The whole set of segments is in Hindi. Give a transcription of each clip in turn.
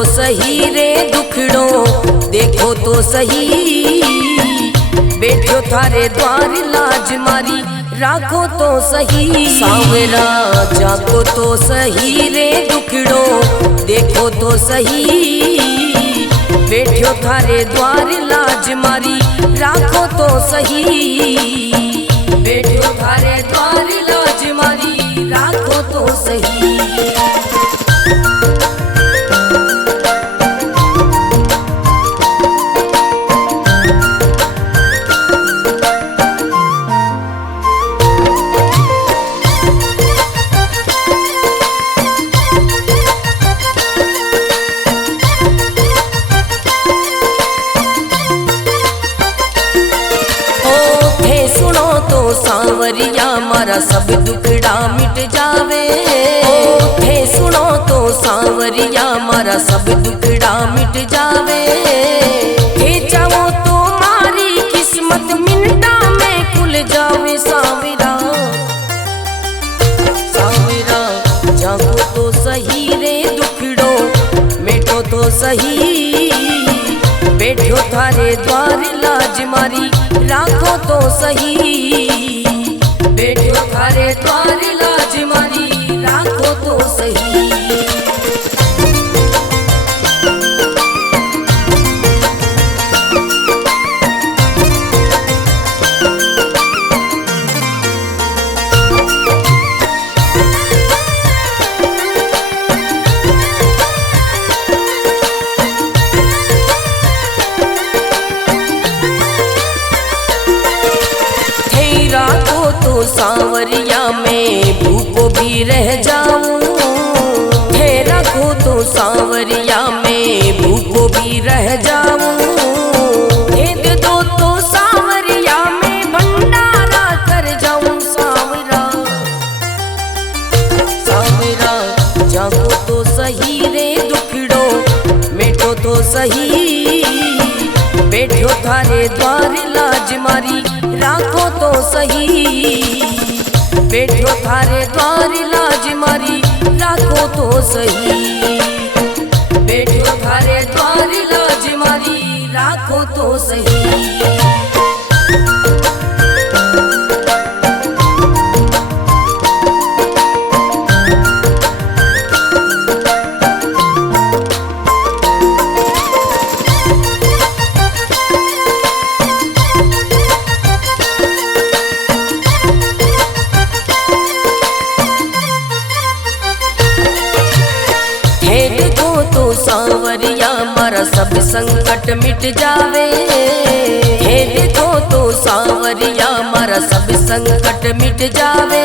तो सही रे दुखड़ो, देखो तो सही बैठो थारे द्वार लाज मारी, राखो तो सही सांवरा जाको तो सही रे दुखड़ो, देखो तो सही बैठो थारे द्वार लाज मारी, राखो तो सही बैठो थारे द्वार लाज मारी, राखो तो सही। सांवरिया मारा सब दुखड़ा मिट जावे, थे सुनो तो सांवरिया मारा सब दुखड़ा मिट जावे, थे चाहो तो मारी किस्मत मिनटा में खुल जावे सांवरा, सांवरा जागो तो सही रे दुखड़ो, मिटो तो सही बैठो थारे द्वार लाज मारी, राखो तो सही बैठो थारे द्वार लाज मारी, राखो तो सही। सांवरिया में भूखो भी रह जाऊं, थे रखो तो सांवरिया में भूखो भी रह जाऊं, भेद दो तो सांवरिया में भंडारा कर जाऊं सांवरा, सांवरा जागो तो सही रे दुखड़ो, मिटो तो सही बैठो थारे द्वार लाज मारी, राखो तो सही बैठो थारे द्वार लाज मारी, राखो तो सही बैठो थारे द्वार लाज मारी, राखो तो सही। सांवरिया मारा सब संकट मिट जावे, हे देखो तो सांवरिया मारा सब संकट मिट जावे,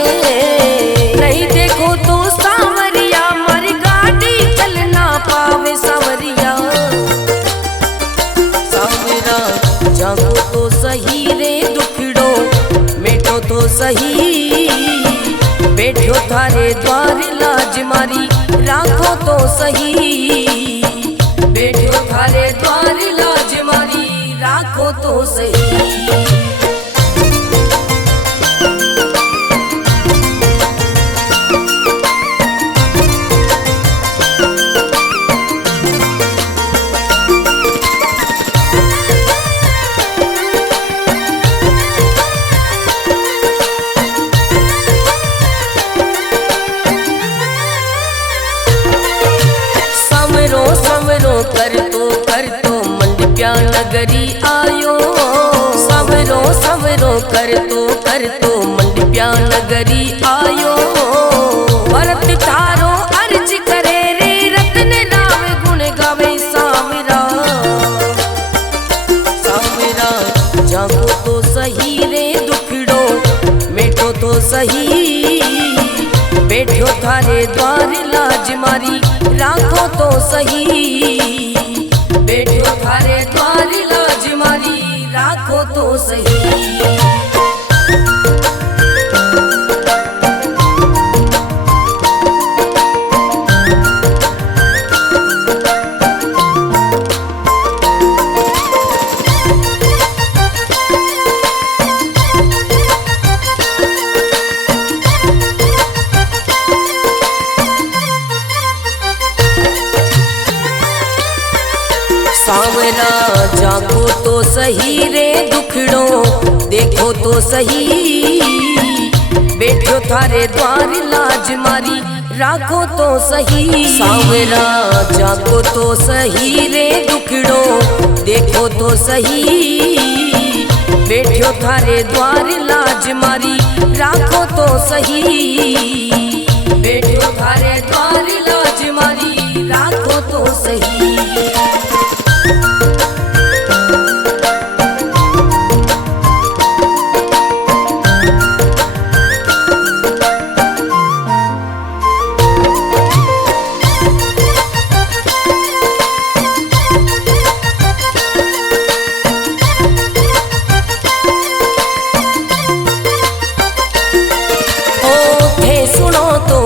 नहीं देखो तो सांवरिया मारी गाड़ी चल ना पावे सांवरिया, सांवरा जागो तो सही रे दुखड़ो, मिटो तो सही बैठो थारे द्वार लाज मारी, राखो तो सही बैठो थारे द्वार लाज मारी, राखो तो सही। कर तो मंडप्या नगरी आयो, सवरो सवरो कर तो मंडप्या नगरी आयो, भरत थारो अर्ज करे रे रतन राव गुण गावे सांवरा, सांवरा जागो तो सही रे दुखड़ो, मिटो तो सही बैठो थारे द्वार लाज मारी, राखो तो सही बैठो थारे द्वार लाज मारी, राखो तो सही। सही रे दुखड़ो देखो तो सही, बैठो थारे द्वार लाज मारी राखो तो सही। सांवरा जागो तो सही रे दुखड़ो देखो तो सही, बैठो थारे द्वार लाज मारी राखो तो सही, बैठो थारे द्वार लाज मारी राखो तो सही।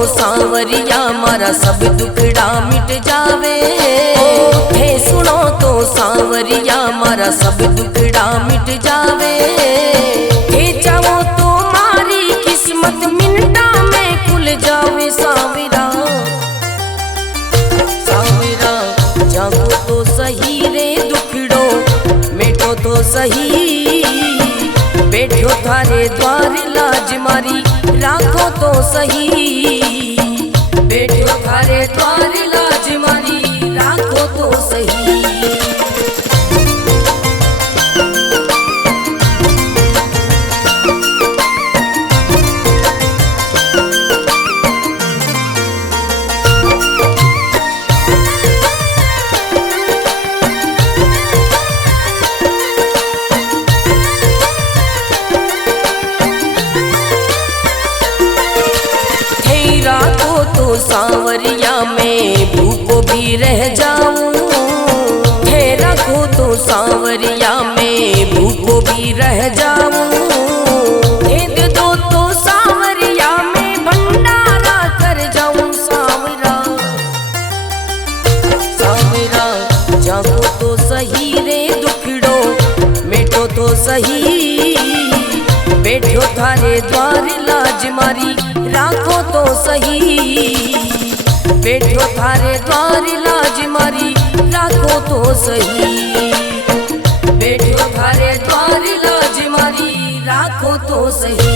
सांवरिया मारा सब दुखड़ा मिट जावे, हे सुनो तो सांवरिया मारा सब दुखड़ा मिट जावे, हे चाहो तो मारी किस्मत मिनटा में खुल जावे। सांवरा सांवरा जागो तो सही रे दुखड़ो मिटो तो सही, बैठो थारे द्वार लाज मारी राखो तो सही, बैठो थारे द्वार लाज मारी राखो तो सही। सांवरिया में भूखो भी रह जाऊं, हे रखो तो सांवरिया में भूखो भी रह जाऊं, हे दे दो तो सांवरिया में भंडारा कर जाऊं। सांवरा सांवरा जागो तो सही रे दुखड़ो मिटो तो सही, बैठो थारे द्वार लाज मारी राखो तो सही, बैठो थारे द्वार लाज मारी राखो तो सही, बैठो थारे द्वार लाज मारी राखो तो सही।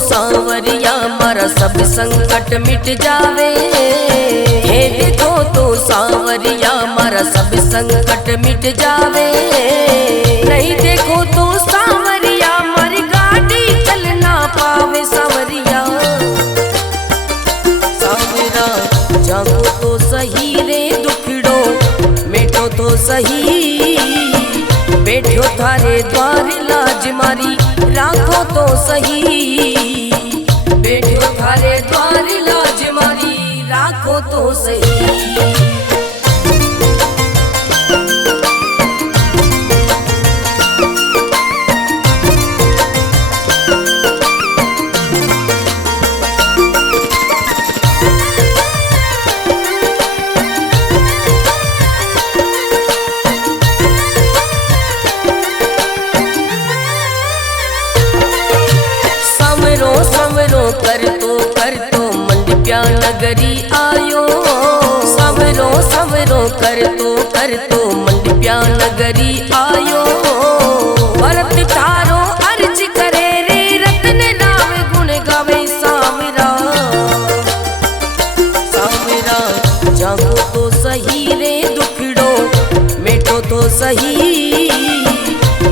सांवरिया मारा सब संकट मिट जावे, हे देखो तो सांवरिया मारा सब संकट मिट जावे, नहीं देखो तो सांवरिया मारी गाड़ी चल ना पावे। सांवरिया सांवरा जागो तो सही रे दुखड़ो मिटो तो सही, बैठो थारे द्वार लाज मारी राखो तो सही, बैठो थारे द्वार लाज मारी राखो तो सही। कर तो मंडप्या नगरी आयो, सवरो सवरो कर तो मंडप्या नगरी आयो, भरत तारो अर्ज करे रे रत्न नाम गुण गावे। सांवरा सांवरा जागो तो सही रे दुखड़ो मिटो तो सही,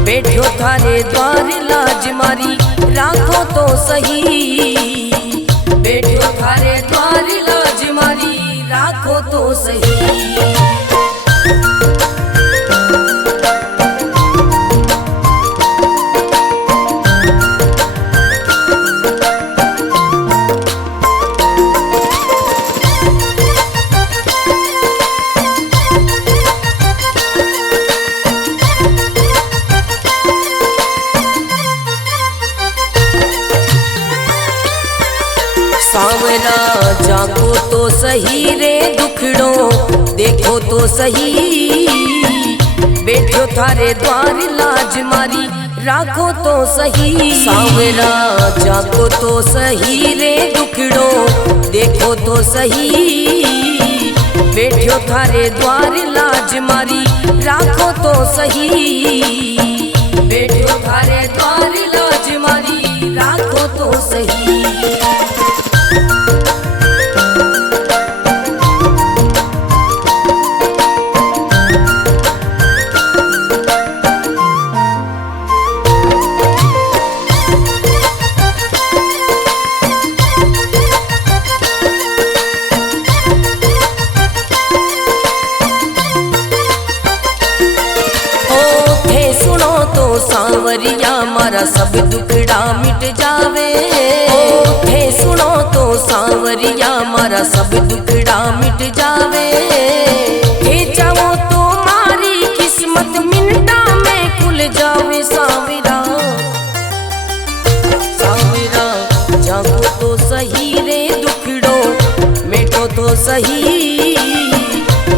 बैठो थारे द्वार लाज मारी राखो तो सही, बैठो थारे द्वार लाज मारी राखो तो सही। सांवरा जागो तो सही रे दुखड़ो देखो तो सही, बैठो थारे द्वार लाज मारी राखो तो सही। सांवरा जागो तो सही रे दुखड़ो देखो तो सही, बैठो थारे द्वार लाज मारी राखो तो सही, बैठो थारे द्वार लाज मारी राखो तो सही। सांवरिया मारा सब दुखड़ा मिट जावे, थे सुनो तो सांवरिया मारा सब दुखड़ा मिट जावे, थे चाहो तो मारी किस्मत मिनटा में खुल जावे। सांवरा सांवरा जागो तो सही रे दुखड़ो मिटो तो सही,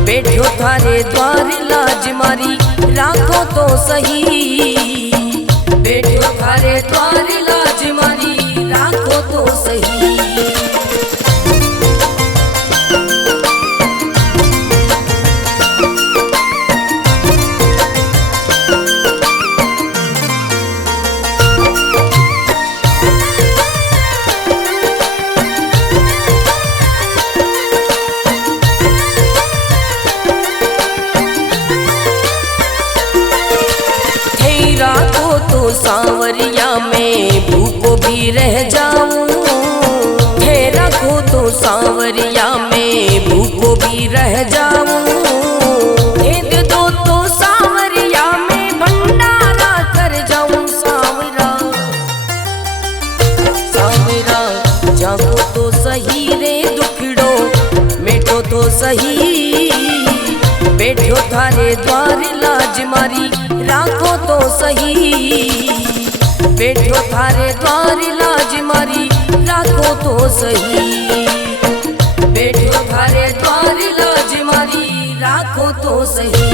बैठो थारे द्वार लाज मारी राखो तो सही, बैठो थारे द्वार लाज मारी राखो तो सही। राखो तो सांवरिया में भूखो भी रह जाऊं, थे रखो तो सांवरिया में भूखो भी रह जाऊं, भेद दो तो सांवरिया में भंडारा कर जाऊं। सांवरा सांवरा जागो तो सही रे दुखड़ो मिटो तो सही, बैठो थारे द्वार लाज मारी राखो तो सही, बैठो थारे द्वार लाज मारी राखो तो सही, बैठो थारे द्वार लाज मारी राखो तो सही।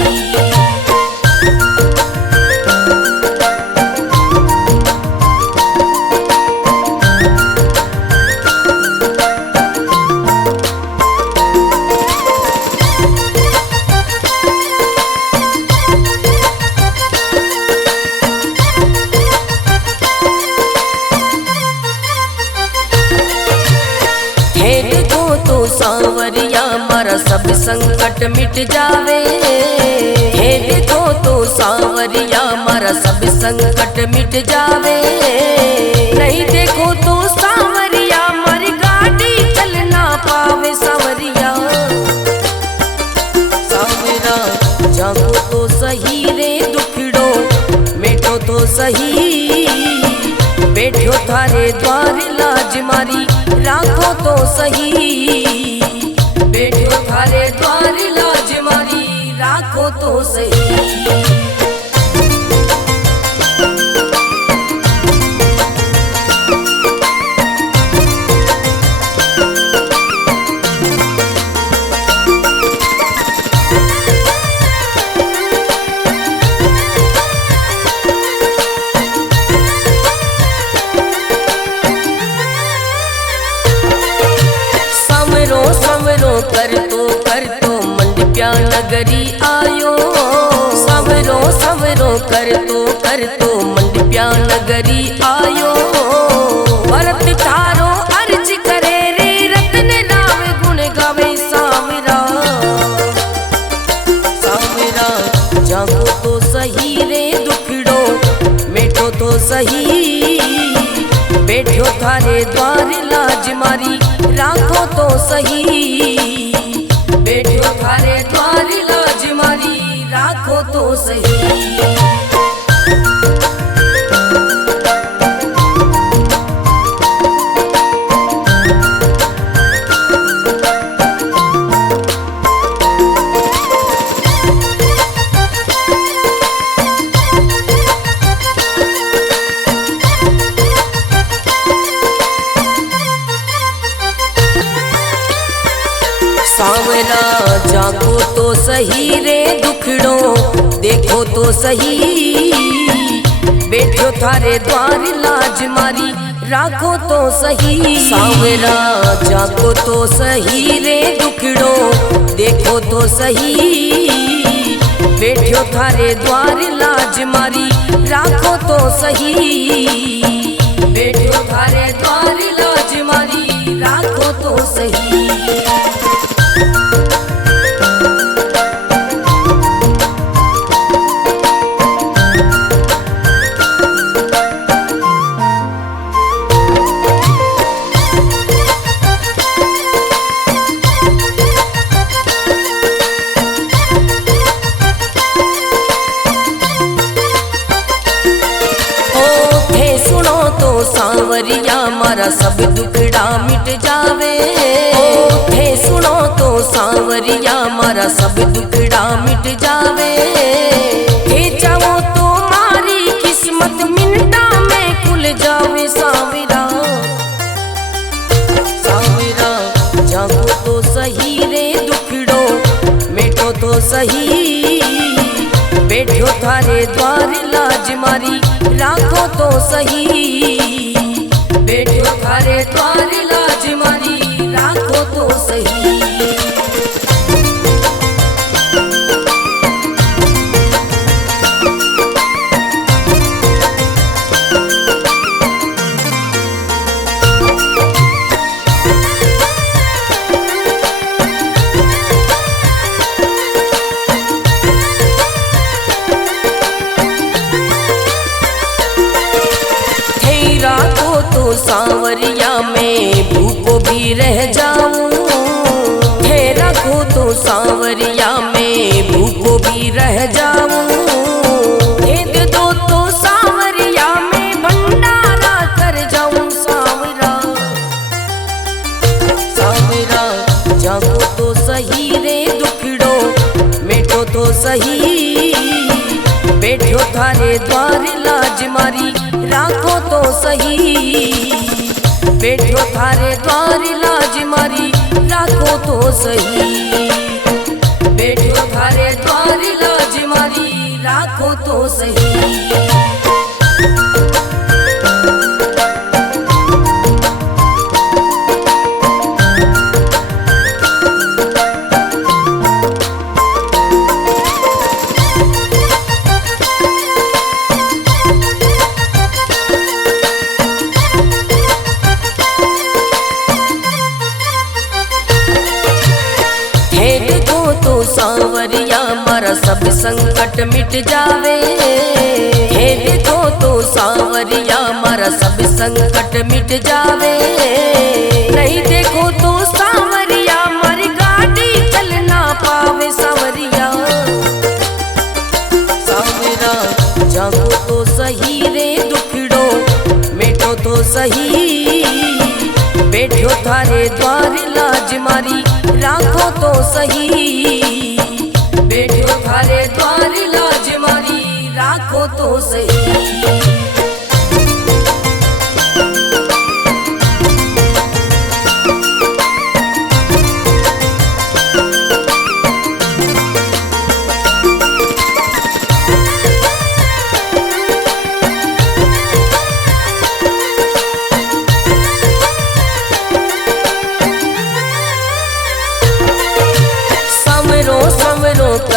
सांवरिया मारा सब संकट मिट जावे, हे देखो तो सांवरिया मारा सब संकट मिट जावे, नहीं देखो तो सांवरिया मारी गाड़ी चल ना पावे। सांवरिया सांवरा जागो तो सही रे दुखड़ो मिटो तो सही, बैठो थारे द्वार लाज मारी राखो तो सही, बैठो थारे द्वार लाज मारी राखो तो सही। कर तो मंडप्या नगरी आयो, सवरो सवरो कर तो मंडप्या नगरी आयो, भरत थारो अर्ज करे रे रतन राम गुण गावे। सांवरा सांवरा जागो तो सही रे दुखड़ो मिटो तो सही, बैठो थारे द्वार लाज मारी राखो तो सही, बैठो थारे द्वार लाज मारी राखो तो सही। सांवरा जागो तो सही रे दुखड़ो देखो तो सही, बैठो थारे द्वार लाज मारी राखो तो सही। सांवरा जागो तो सही रे दुखड़ो देखो तो सही, बैठो थारे द्वार लाज मारी राखो तो सही, बैठो थारे द्वार लाज मारी राखो तो सही। सांवरिया मारा सब दुखड़ा मिट जावे, थे सुनो तो सांवरिया मारा सब दुखड़ा मिट जावे, थे चाहो तो मारी किस्मत मिनटा में खुल जावे। सांवरा सांवरा जागो तो सही रे दुखड़ो मिटो तो सही, बैठो थारे द्वार लाज मारी राखो तो सही, बैठो थारे द्वार लाज मारी राखो तो सही। सांवरिया में भूखो भी रह जाऊं, थे रखो तो सांवरिया में भूखो भी रह जाऊं, दे दो तो सांवरिया में भंडारा कर जाऊं। सांवरा सांवरा जागो तो सही रे दुखड़ो मिटो तो सही, बैठो थारे द्वार लाज मारी राखो तो सही, बैठो थारे द्वार लाज मारी राखो तो सही, बैठो थारे द्वार लाज मारी राखो तो सही। सांवरिया मारा सब संकट मिट जावे, हे देखो तो सांवरिया मारा सब संकट मिट जावे, नहीं देखो तो सांवरिया मारी गाड़ी चल ना पावे। सांवरिया सांवरा जागो तो सही रे दुखड़ो मिटो तो सही, बैठो थारे द्वार लाज मारी राखो तो सही, बैठो थारे द्वार लाज मारी राखो तो सही।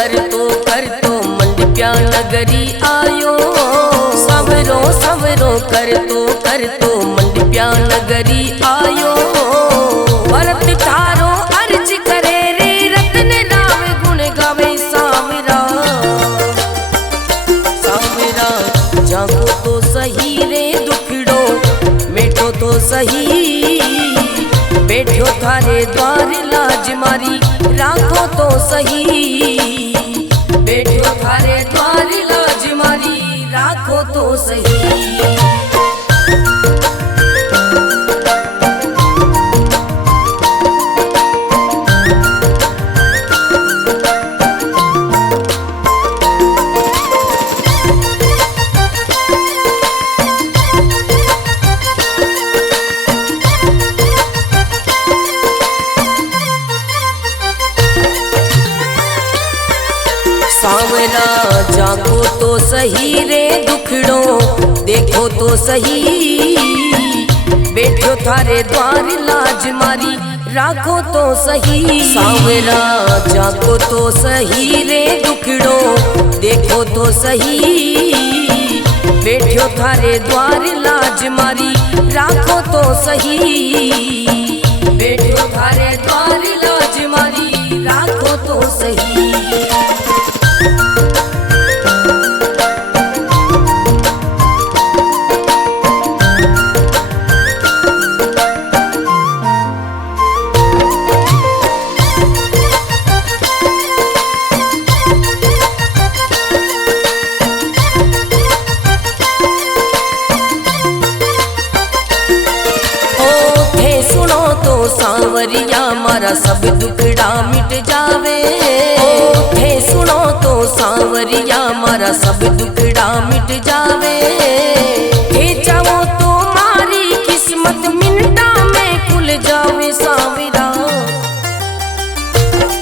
कर तो मंडप्या नगरी आयो, सवरो सवरो कर तो मंडप्या नगरी आयो, भरत थारो अर्ज करे रे रत्न राम गुण गावे। सांवरा सांवरा जागो तो सही रे दुखड़ो मिटो तो सही, बैठो थारे द्वार लाज मारी राखो तो सही, बैठो थारे द्वार लाज मारी राखो तो सही। सावरा जागो तो सही रे दुखड़ो देखो तो सही, बैठो थारे द्वार लाज मारी राखो तो सही। सावरा जागो तो सही रे दुखड़ो देखो तो सही, बैठो थारे द्वार लाज मारी राखो तो सही, बैठो थारे द्वार लाज मारी राखो तो सही। सावरिया मारा सब दुखड़ा मिट जावे, हे सुनो तो सावरिया मारा सब दुखड़ा मिट जावे, हे चाहो तो मारी किस्मत मिनटा में खुल जावे। सावरा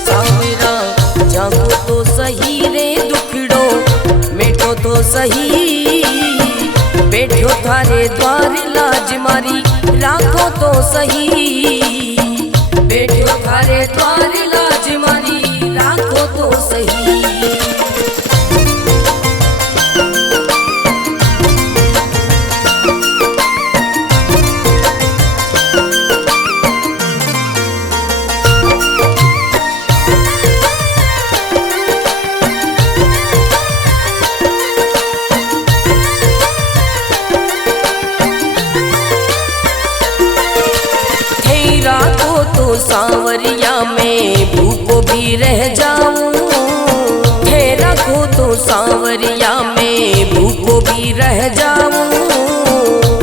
सावरा जागो तो सही रे दुखड़ो मिटो तो सही, बैठो थारे द्वार लाज मारी राखो तो सही, बैठो थारे द्वार लाज मारी राखो तो सही। सावरिया में भूखो भी रह जाऊं, हे रखो तो सावरिया में भूखो भी रह जाऊं,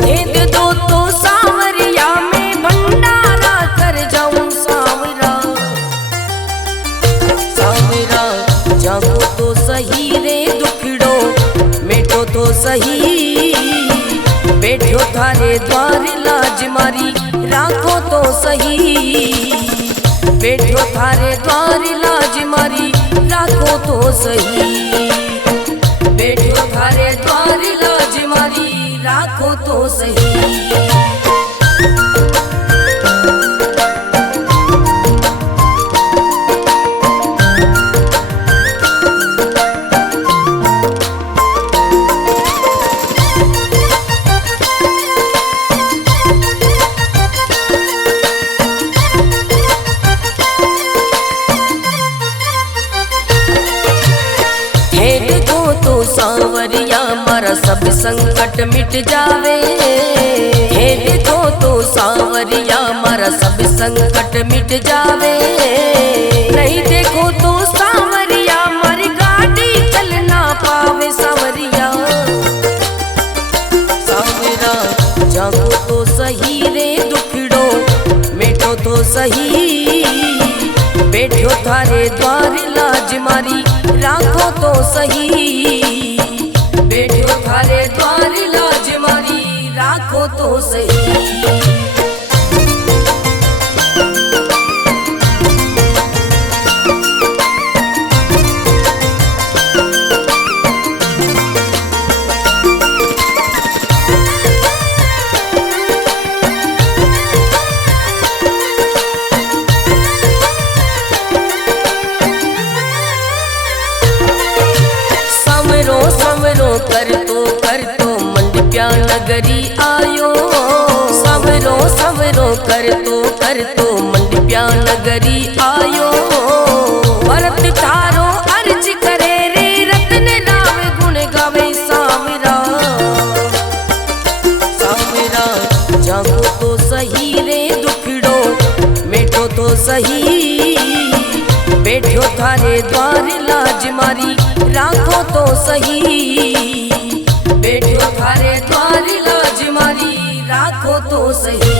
हे दे दो तो सावरिया में भंडारा कर जाऊं। सावरा सावरा जागो तो सही रे दुखड़ो मिटो तो सही, बैठो थारे द्वार लाज मारी राखो तो सही, बैठो थारे द्वार लाज मारी राखो तो सही, बैठो थारे द्वार लाज मारी राखो तो सही। सावरिया मारा सब संकट मिट जावे, हे देखो तो सावरिया मारा सब संकट मिट जावे, नहीं देखो तो सावरिया मारी गाड़ी चल ना पावे। सावरिया सावरा जागो तो सही रे दुखड़ो मिटो तो सही, बैठो थारे द्वार लाज मारी राखो तो सही, बैठो थारे द्वार लाज मारी राखो तो सही। कर तो मंडप्या नगरी आयो, सवरो सवरो कर तो मंडप्या नगरी आयो, भरत थारो अर्ज करे रे रत्न राव गुण गावे। सावरा सावरा जागो तो सही रे दुखड़ो मिटो तो सही, बैठो थारे द्वार लाज मारी राखो तो सही, बैठो थारे द्वार लाज मारी राखो तो सही।